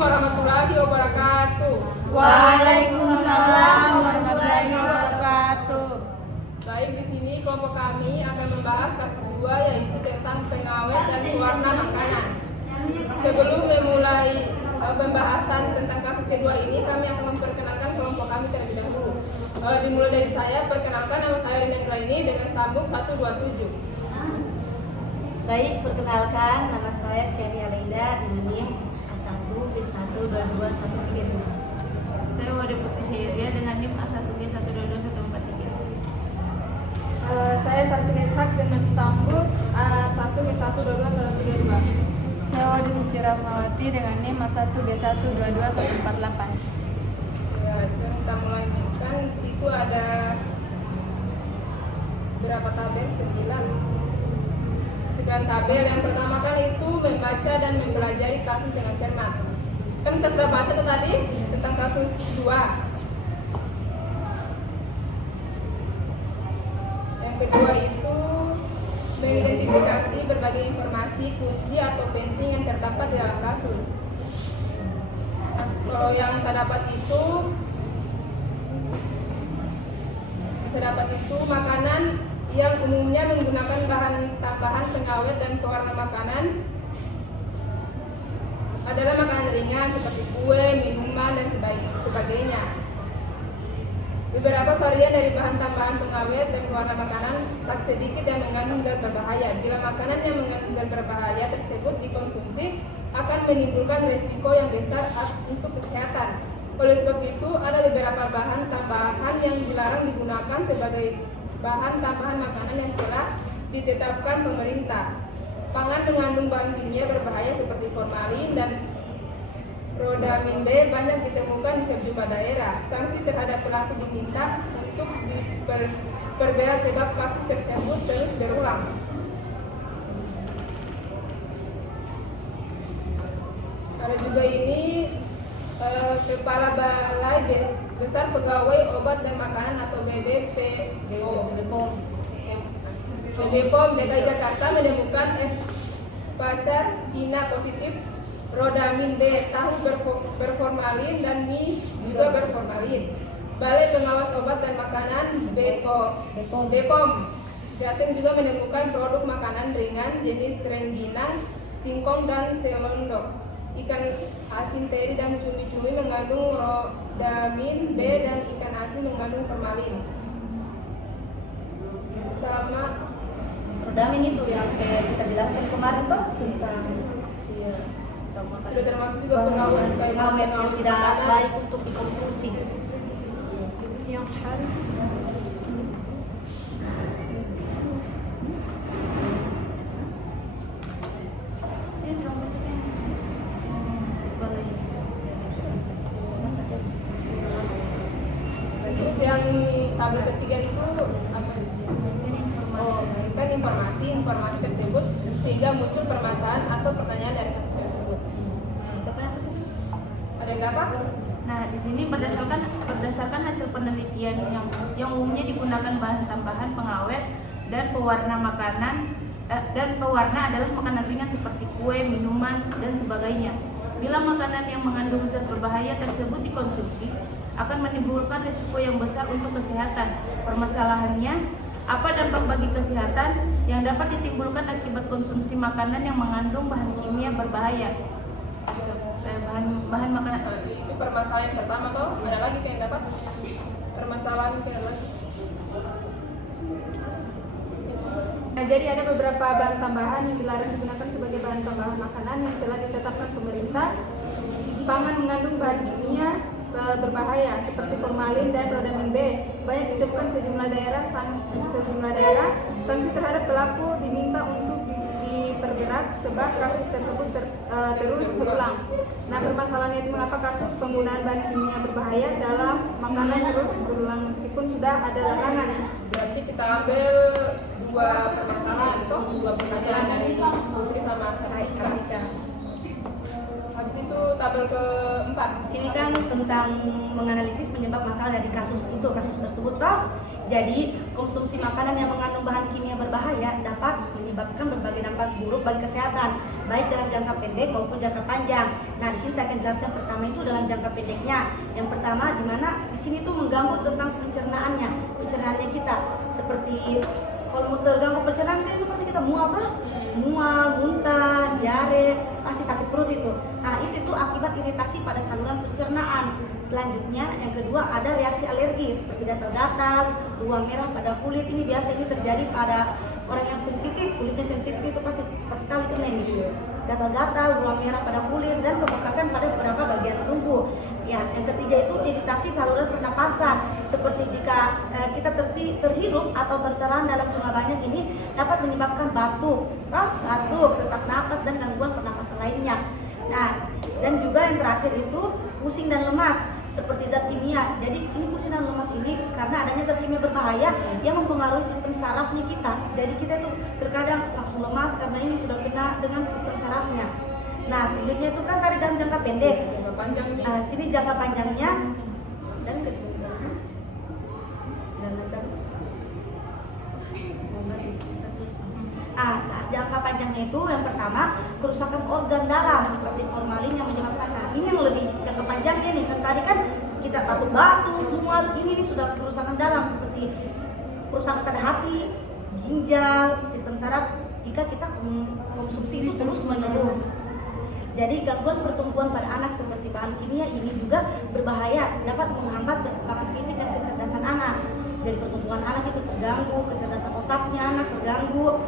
warahmatullahi wabarakatuh. Waalaikumsalam warahmatullahi wabarakatuh. Baik, di sini kelompok kami akan membahas kasus 2, yaitu tentang pengawet dan pewarna makanan. Sebelum memulai pembahasan tentang kasus kedua ini, kami akan memperkenalkan kelompok kami terlebih dahulu. Dimulai dari saya, perkenalkan nama saya Rina Kraini dengan sambung 127. Baik, perkenalkan nama saya Syari Alenda dengan NIM A1 G12213. Saya Wade Putri Syairia dengan NIM A1 G1222143. Saya Sartina Ishak dengan sambung A1 G1222132. Saya Wadi Suci Rahmawati dengan NIM A1 G1222148. Ya, sekarang kita mulai mainkan. Di situ ada berapa tabel? 9 tabel. Yang pertama kali itu membaca dan mempelajari kasus dengan cermat. Kan kita sudah baca tuh tadi tentang kasus 2. Yang kedua itu mengidentifikasi berbagai informasi kunci atau penting yang terdapat di dalam kasus. Kalau yang saya dapat itu makanan yang umumnya menggunakan bahan tambahan pengawet dan pewarna makanan adalah makanan ringan seperti kue, minuman, dan sebagainya. Beberapa varian dari bahan tambahan pengawet dan pewarna makanan tak sedikit yang mengandung zat berbahaya. Bila makanan yang mengandung zat berbahaya tersebut dikonsumsi, akan menimbulkan risiko yang besar untuk kesehatan. Oleh sebab itu, ada beberapa bahan tambahan yang dilarang digunakan sebagai bahan tambahan makanan yang telah ditetapkan pemerintah. Pangan mengandung bahan kimia berbahaya seperti formalin dan rodamin B banyak ditemukan di sejumlah daerah. Sanksi terhadap pelaku diminta untuk diperberat sebab kasus tersebut terus berulang. Ada juga ini Kepala Balai Besar Pegawai Obat dan Makanan atau BPOM DKI Jakarta menemukan pacar Cina positif rodamin B, tahu berformalin, dan mie juga berformalin. Balai Pengawas Obat dan Makanan BPOM Jateng juga menemukan produk makanan ringan jenis rengginang, singkong, dan selondok. Ikan asin teri dan cumi-cumi mengandung rodamin B dan ikan asin mengandung formalin. Sama Rodamin itu yang kita jelaskan kemarin toh tentang sudah termasuk juga pengawet yang tidak baik untuk dikonsumsi. Yang harus Terus yang tabel ketiga itu apa? Memberikan informasi tersebut sehingga muncul permasalahan atau pertanyaan dari kasus tersebut. Ada yang dapat? Nah, di sini berdasarkan hasil penelitian yang umumnya digunakan bahan tambahan pengawet dan pewarna makanan dan pewarna adalah makanan ringan seperti kue, minuman, dan sebagainya. Bila makanan yang mengandung zat berbahaya tersebut dikonsumsi, akan menimbulkan risiko yang besar untuk kesehatan. Permasalahannya, apa dampak bagi kesehatan yang dapat ditimbulkan akibat konsumsi makanan yang mengandung bahan kimia berbahaya? Bahan makanan Itu permasalahan yang pertama toh. Ada lagi yang dapat? Permasalahan mungkin ada lagi. Nah, jadi ada beberapa bahan tambahan yang dilarang digunakan sebagai bahan tambahan makanan yang telah ditetapkan pemerintah. Pangan mengandung bahan kimia berbahaya seperti formalin dan rodamin B banyak ditemukan sejumlah daerah. Sanksi terhadap pelaku diminta untuk diperberat sebab kasus tersebut terus berulang. Nah, permasalahannya itu mengapa kasus penggunaan bahan kimia berbahaya dalam makanan terus berulang meskipun sudah ada larangan. Berarti kita ambil dua permasalahan dari Putri sama Sarika. Habis itu tabel keempat. Di sini kan tentang menganalisis penyebab masalah dari kasus tersebut toh. Jadi konsumsi makanan yang mengandung bahan kimia berbahaya dapat menyebabkan berbagai dampak buruk bagi kesehatan, baik dalam jangka pendek maupun jangka panjang. Nah, di sini saya akan jelaskan pertama itu dalam jangka pendeknya. Yang pertama, di mana di sini tuh mengganggu tentang pencernaannya kita. Seperti kalau terganggu pencernaan itu pasti kita mual, muntah, diare, pasti sakit perut itu. Nah, itu akibat iritasi pada saluran pencernaan. Selanjutnya, yang kedua ada reaksi alergi seperti gatal-gatal, ruam merah pada kulit. Ini biasanya terjadi pada orang yang sensitif, kulitnya sensitif itu pasti cepat sekali kena ini. Gatal-gatal, ruam merah pada kulit, dan pembengkakan pada beberapa bagian tubuh. Ya, yang ketiga itu iritasi saluran pernapasan. Seperti jika kita terhirup atau tertelan dalam jumlah banyak ini dapat menyebabkan batuk, sesak napas, dan gangguan pernapasan lainnya. Nah, dan juga yang terakhir itu pusing dan lemas seperti zat kimia. Jadi ini pusing dan lemas ini karena adanya zat kimia berbahaya yang mempengaruhi sistem sarafnya kita. Jadi kita itu terkadang langsung lemas karena ini sudah kena dengan sistem sarafnya. Nah, selanjutnya itu kan tadi dalam jangka pendek. Jangka panjang ini. Sini jangka panjangnya dan jangka panjangnya itu yang pertama kerusakan organ dalam seperti formalin yang menyebabkan. Nah, ini yang lebih jangka panjangnya nih. Kan tadi kan kita batuk-batuk, mual, ini sudah kerusakan dalam seperti kerusakan pada hati, ginjal, sistem saraf jika kita konsumsi itu terus-menerus. Jadi gangguan pertumbuhan pada anak seperti bahan kimia ini juga berbahaya, dapat menghambat perkembangan fisik dan kecerdasan anak. Jadi pertumbuhan anak itu terganggu, kecerdasan otaknya anak terganggu.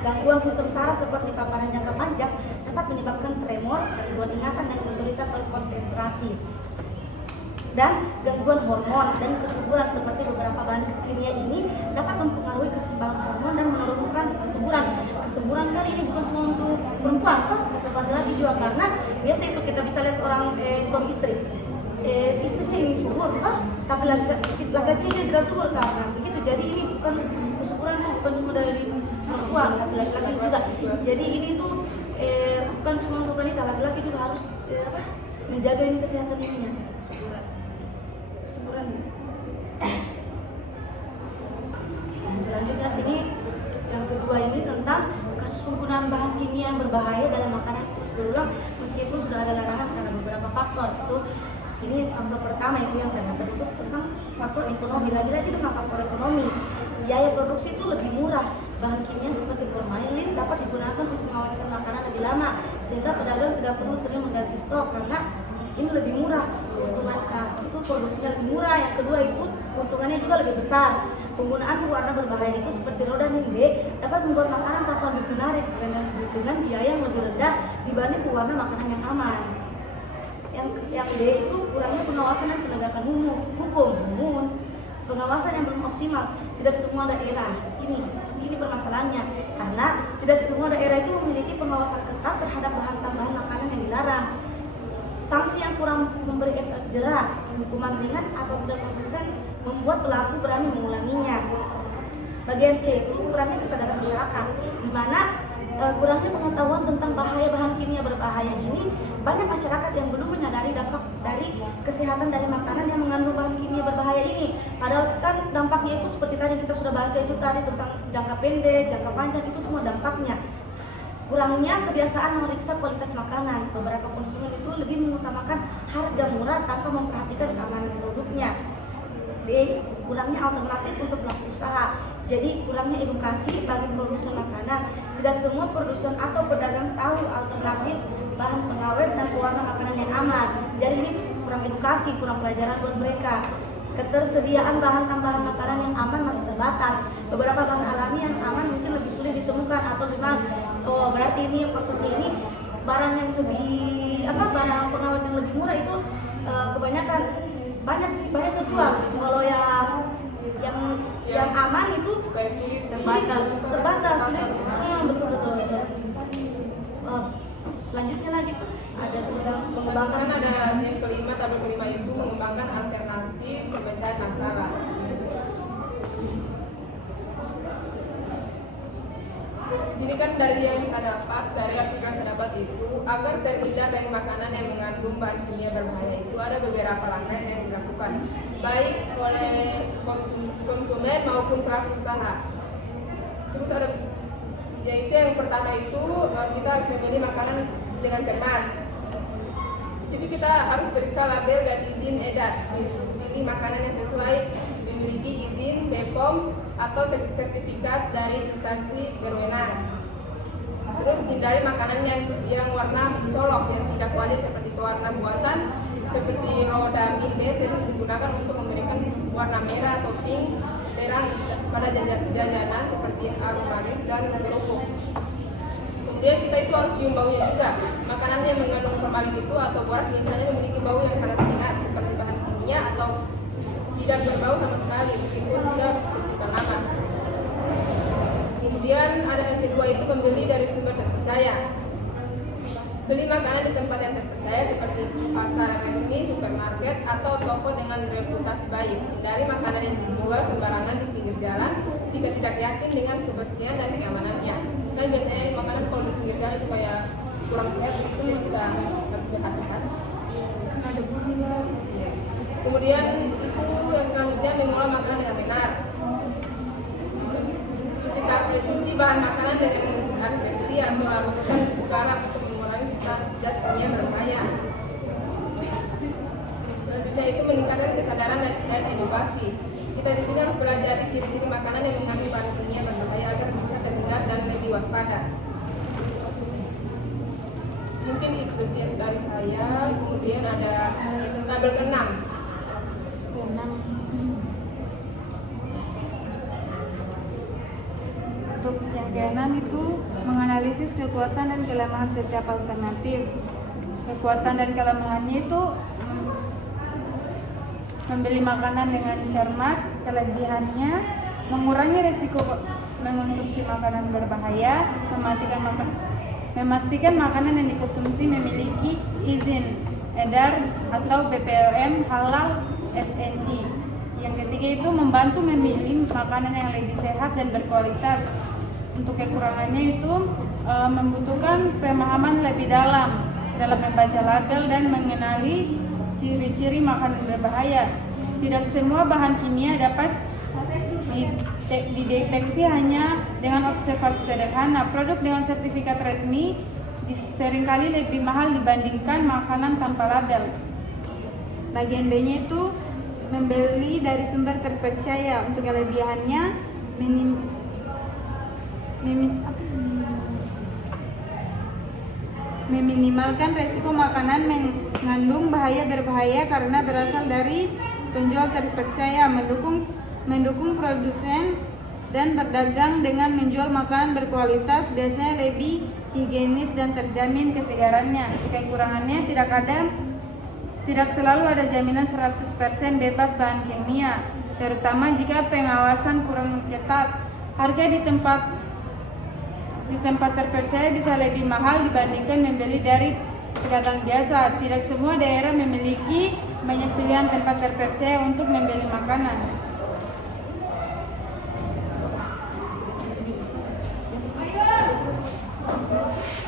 Gangguan sistem saraf seperti paparan jangka panjang dapat menyebabkan tremor, gangguan ingatan, dan kesulitan berkonsentrasi. Dan gangguan hormon dan kesuburan seperti beberapa bahan kimia ini dapat mempengaruhi keseimbangan hormon dan menurunkan kesuburan. Kesuburan kan ini bukan cuma untuk perempuan, untuk laki-laki juga, karena biasa itu kita bisa lihat orang suami istri. Istrinya ini subur, tapi laki-lakinya dia tidak subur karena begitu. Jadi ini bukan kesuburan itu bukan cuma dari perempuan, tapi laki-laki juga. Jadi ini tuh bukan cuma untuk wanita, laki-laki juga harus menjaga ini kesehatan ininya. Kesuburan. Selanjutnya sini yang kedua ini tentang kasus penggunaan bahan kimia yang berbahaya dalam makanan terus berulang meskipun sudah ada larangan karena beberapa faktor. Itu sini faktor pertama itu yang saya dapat itu tentang faktor ekonomi. Lagi-lagi tentang faktor ekonomi. Biaya produksi itu lebih murah. Bahan kimia seperti formalin dapat digunakan untuk mengawetkan makanan lebih lama sehingga pedagang tidak perlu sering mengganti stok karena ini lebih murah. Keuntungan itu produksinya lebih murah. Yang kedua itu keuntungannya juga lebih besar. Penggunaan pewarna berbahaya itu seperti rodamin B dapat membuat makanan tampak lebih menarik dengan biaya yang lebih rendah dibanding pewarna makanan yang aman. Yang D itu kurangnya pengawasan dan penegakan hukum. Pengawasan yang belum optimal. Tidak semua daerah ini permasalahannya karena tidak semua daerah itu memiliki pengawasan ketat terhadap bahan tambahan makanan yang dilarang. Sanksi yang kurang memberi efek jera, hukuman ringan atau tidak konsisten membuat pelaku berani mengulanginya. Bagian C itu kurangnya kesadaran masyarakat, di mana kurangnya pengetahuan tentang bahaya bahan kimia berbahaya ini. Banyak masyarakat yang belum menyadari dampak dari kesehatan dari makanan yang mengandung bahan kimia berbahaya ini. Padahal kan dampaknya itu seperti tadi kita sudah baca itu tadi tentang jangka pendek, jangka panjang, itu semua dampaknya. Kurangnya kebiasaan memeriksa kualitas makanan. Beberapa konsumen itu lebih mengutamakan harga murah tanpa memperhatikan keamanan produknya. D. Kurangnya alternatif untuk pelaku usaha. Jadi kurangnya edukasi bagi produsen makanan. Tidak semua produsen atau pedagang tahu alternatif bahan pengawet dan pewarna makanan yang aman. Jadi ini kurang edukasi, kurang pelajaran buat mereka. Ketersediaan bahan tambahan makanan yang aman masih terbatas. Beberapa bahan alami yang aman mungkin lebih sulit ditemukan atau memang berarti ini maksudnya ini barang yang lebih barang pengawet yang lebih murah itu kebanyakan banyak terjual. Kalau yang aman itu terbatas. Betul. Selanjutnya lagi tuh ada tentang mengembangkan ada yang kelima, tabel kelima itu mengembangkan alternatif pemecahan masalah. Di sini kan dari yang kita dapat, dari artikel yang dapat itu agar terhindar dari makanan yang mengandung bahan kimia berbahaya itu ada beberapa langkah yang dilakukan baik oleh konsumen maupun pelaku usaha. Terus ada Yaitu yang pertama itu kita harus memilih makanan dengan cermat. Di situ kita harus periksa label dan izin edar, memilih makanan yang sesuai memiliki izin BPOM atau sertifikat dari instansi berwenang. Terus hindari makanan yang warna mencolok, yang tidak wajar seperti pewarna buatan seperti rodamin B sering digunakan untuk memberikan warna merah atau pink terang pada jajanan seperti aromaris dan kerupuk. Kemudian kita itu harus cium baunya juga. Makanan yang mengandung formalin itu atau borax biasanya memiliki bau yang sangat ringan seperti bahan kimia atau tidak berbau sama sekali meskipun sudah disimpan lama. Kemudian ada yang kedua itu membeli dari sumber terpercaya. Beli makanan di tempat yang terpercaya seperti pasar resmi, supermarket, atau toko dengan reputasi baik. Dari makanan yang dijual sembarangan di pinggir jalan jika tidak yakin dengan kebersihan dan keamanannya. Kan biasanya makanan kalau di pinggir jalan itu kayak kurang sehat, itu yang kita harus berhati-hati. Ada bunyinya. Kemudian itu yang selanjutnya mengolah makanan dengan benar. Cuci bahan makanan dengan menggunakan bersih atau lakukan garam untuk mengurangi sisa zat kimia berbahaya. Selanjutnya itu meningkatkan kesadaran dan edukasi. Kita di sini harus belajar ciri-ciri makanan yang mengandung bahan kimia berbahaya agar bisa terhindar dan lebih waspada. Mungkin itu dari saya. Kemudian ada tabel ke-6. Untuk yang keenam itu menganalisis kekuatan dan kelemahan setiap alternatif. Kekuatan dan kelemahannya itu membeli makanan dengan cermat, kelebihannya mengurangi risiko mengonsumsi makanan berbahaya, memastikan makanan yang dikonsumsi memiliki izin edar atau BPOM halal SNI. Yang ketiga itu membantu memilih makanan yang lebih sehat dan berkualitas. Untuk kekurangannya itu membutuhkan pemahaman lebih dalam membaca label dan mengenali ciri-ciri makanan berbahaya. Tidak semua bahan kimia dapat dideteksi hanya dengan observasi sederhana. Produk dengan sertifikat resmi seringkali lebih mahal dibandingkan makanan tanpa label. Bagian B-nya itu membeli dari sumber terpercaya. Untuk kelebihannya meminimalkan resiko makanan mengandung berbahaya karena berasal dari penjual terpercaya, mendukung produsen dan berdagang dengan menjual makanan berkualitas, biasanya lebih higienis dan terjamin kesegarannya. Kekurangannya tidak selalu ada jaminan 100% bebas bahan kimia, terutama jika pengawasan kurang ketat. Harga di tempat terpercaya bisa lebih mahal dibandingkan membeli dari pedagang biasa. Tidak semua daerah memiliki banyak pilihan tempat terpercaya untuk membeli makanan.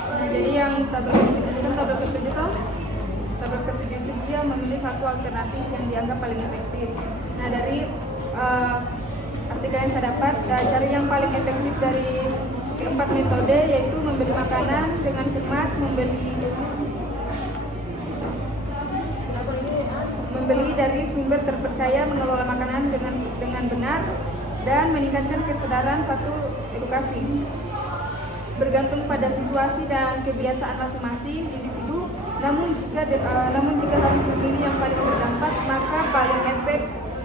Nah, jadi yang tabel ke-7 itu dia memilih satu alternatif yang dianggap paling efektif. Nah, dari artikel yang saya dapat, cara yang paling efektif dari keempat metode yaitu membeli makanan dengan cermat, membeli dari sumber terpercaya, mengelola makanan dengan benar, dan meningkatkan kesadaran satu edukasi. Bergantung pada situasi dan kebiasaan masing-masing individu, namun jika harus memilih yang paling berdampak, maka paling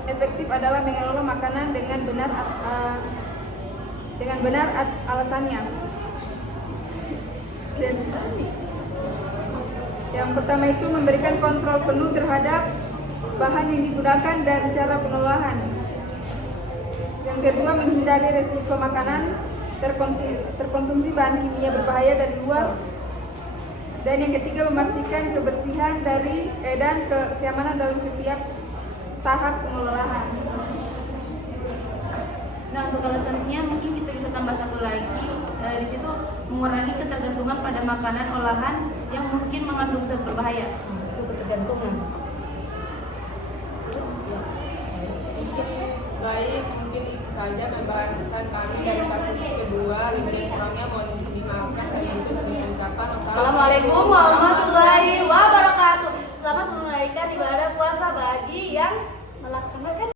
efektif adalah mengelola makanan dengan benar alasannya. Dan yang pertama itu memberikan kontrol penuh terhadap bahan yang digunakan dan cara pengelolaan. Yang kedua, menghindari resiko makanan terkonsumsi bahan kimia berbahaya dari luar. Dan yang ketiga, memastikan kebersihan dan keamanan dalam setiap tahap pengelolaan. Nah, untuk alasannya mungkin kita bisa tambah satu lagi. Di situ mengurangi ketergantungan pada makanan olahan yang mungkin mengandung zat berbahaya. Itu ketergantungan. Baik, mungkin itu saja pembahasan kami dari kasus kedua. Lebih dan kurangnya mohon dimaafkan. Saya tutup dengan ucapan Assalamualaikum warahmatullahi wabarakatuh.